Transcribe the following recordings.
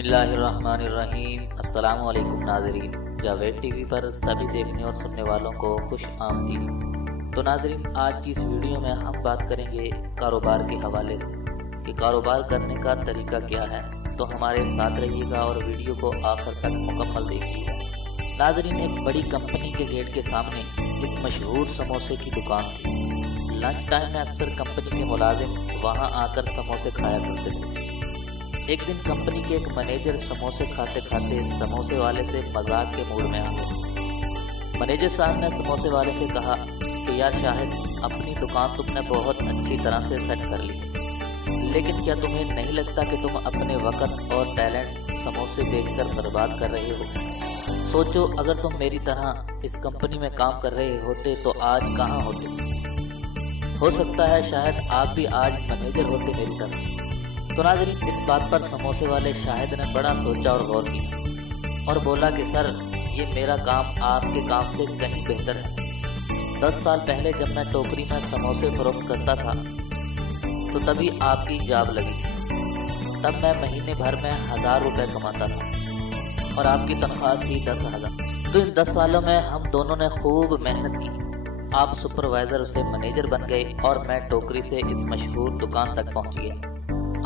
बिस्मिल्लाहिर्रहमानिर्रहीम। अस्सलाम वालेकुम नाज़रीन, जावेद टीवी पर सभी देखने और सुनने वालों को खुश आमदीद। तो नाज़रीन, आज की इस वीडियो में हम बात करेंगे कारोबार के हवाले से कि कारोबार करने का तरीका क्या है। तो हमारे साथ रहिएगा और वीडियो को आखिर तक मुकम्मल देखिएगा। नाज़रीन, एक बड़ी कंपनी के गेट के सामने एक मशहूर समोसे की दुकान थी। लंच टाइम में अक्सर कंपनी के मुलाजिम वहां आकर समोसे खाया करते थे। एक दिन कंपनी के एक मैनेजर समोसे खाते खाते समोसे वाले से मजाक के मूड में आ गए। मैनेजर साहब ने समोसे वाले से कहा कि यार शाहिद, अपनी दुकान तुमने बहुत अच्छी तरह से सेट कर ली, लेकिन क्या तुम्हें नहीं लगता कि तुम अपने वक्त और टैलेंट समोसे बेचकर बर्बाद कर रहे हो? सोचो, अगर तुम मेरी तरह इस कंपनी में काम कर रहे होते तो आज कहाँ होते? हो सकता है शायद आप भी आज मैनेजर होते मेरी तरह। तो नाज़रीन, इस बात पर समोसे वाले शाहिद ने बड़ा सोचा और गौर किया और बोला कि सर, ये मेरा काम आपके काम से कहीं बेहतर है। 10 साल पहले जब मैं टोकरी में समोसे फरोख्त करता था तो तभी आपकी जॉब लगी थी। तब मैं महीने भर में 1000 रुपये कमाता था और आपकी तनख्वाह थी 10,000। तो इन 10 सालों में हम दोनों ने खूब मेहनत की। आप सुपरवाइज़र से मैनेजर बन गए और मैं टोकरी से इस मशहूर दुकान तक पहुंच गया।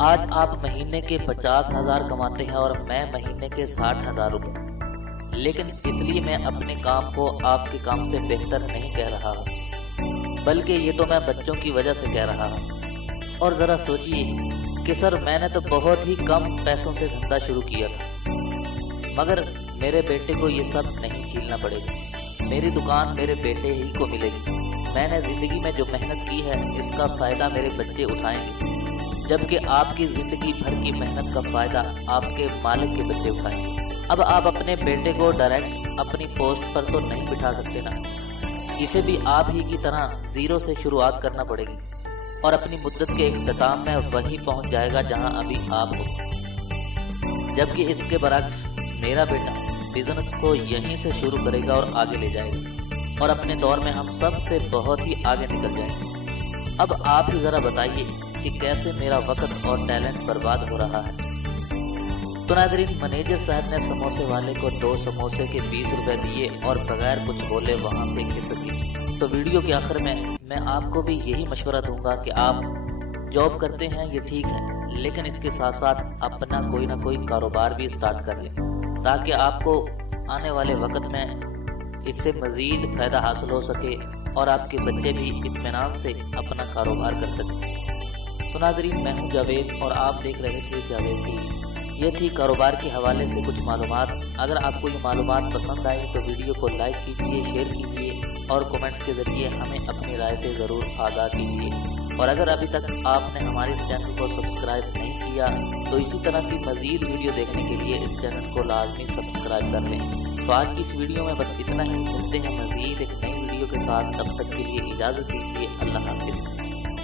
आज आप महीने के 50,000 कमाते हैं और मैं महीने के 60,000 रुपये। लेकिन इसलिए मैं अपने काम को आपके काम से बेहतर नहीं कह रहा हूँ, बल्कि ये तो मैं बच्चों की वजह से कह रहा हूँ। और ज़रा सोचिए कि सर, मैंने तो बहुत ही कम पैसों से धंधा शुरू किया था, मगर मेरे बेटे को ये सब नहीं झेलना पड़ेगा। मेरी दुकान मेरे बेटे ही को मिलेगी। मैंने ज़िंदगी में जो मेहनत की है इसका फ़ायदा मेरे बच्चे उठाएंगे, जबकि आपकी ज़िंदगी भर की मेहनत का फ़ायदा आपके मालिक के बच्चे उठाएंगे। अब आप अपने बेटे को डायरेक्ट अपनी पोस्ट पर तो नहीं बिठा सकते ना, इसे भी आप ही की तरह ज़ीरो से शुरुआत करना पड़ेगी और अपनी मुद्दत के इख्तिताम में वहीं पहुंच जाएगा जहां अभी आप हो। जबकि इसके बरक्स मेरा बेटा बिजनेस को यहीं से शुरू करेगा और आगे ले जाएगा और अपने दौर में हम सब से बहुत ही आगे निकल जाएंगे। अब आप ही ज़रा बताइए कि कैसे मेरा वक्त और टैलेंट बर्बाद हो रहा है। तो नाज़रीन, मैनेजर साहब ने समोसे वाले को 2 समोसे के 20 रुपये दिए और बगैर कुछ बोले वहाँ से खिसक गए। तो वीडियो के आखिर में मैं आपको भी यही मशवरा दूंगा कि आप जॉब करते हैं ये ठीक है, लेकिन इसके साथ साथ अपना कोई ना कोई कारोबार भी स्टार्ट कर लें, ताकि आपको आने वाले वक्त में इससे मज़ीद फ़ायदा हासिल हो सके और आपके बच्चे भी इत्मीनान से अपना कारोबार कर सकें। तो नाज़रीन, मैं हूं जावेद और आप देख रहे थे जावेद टीवी। ये थी कारोबार के हवाले से कुछ मालूमात। अगर आपको ये मालूमात पसंद आई तो वीडियो को लाइक कीजिए, शेयर कीजिए और कमेंट्स के ज़रिए हमें अपनी राय से ज़रूर आगाह कीजिए। और अगर अभी तक आपने हमारे इस चैनल को सब्सक्राइब नहीं किया तो इसी तरह की मज़ीद वीडियो देखने के लिए इस चैनल को लाजमी सब्सक्राइब कर लें। तो आज की इस वीडियो में बस इतना ही। मिलते हैं मज़ीद एक नई वीडियो के साथ, तब तक के लिए इजाज़त दीजिए। अल्लाह हाफ़िज़।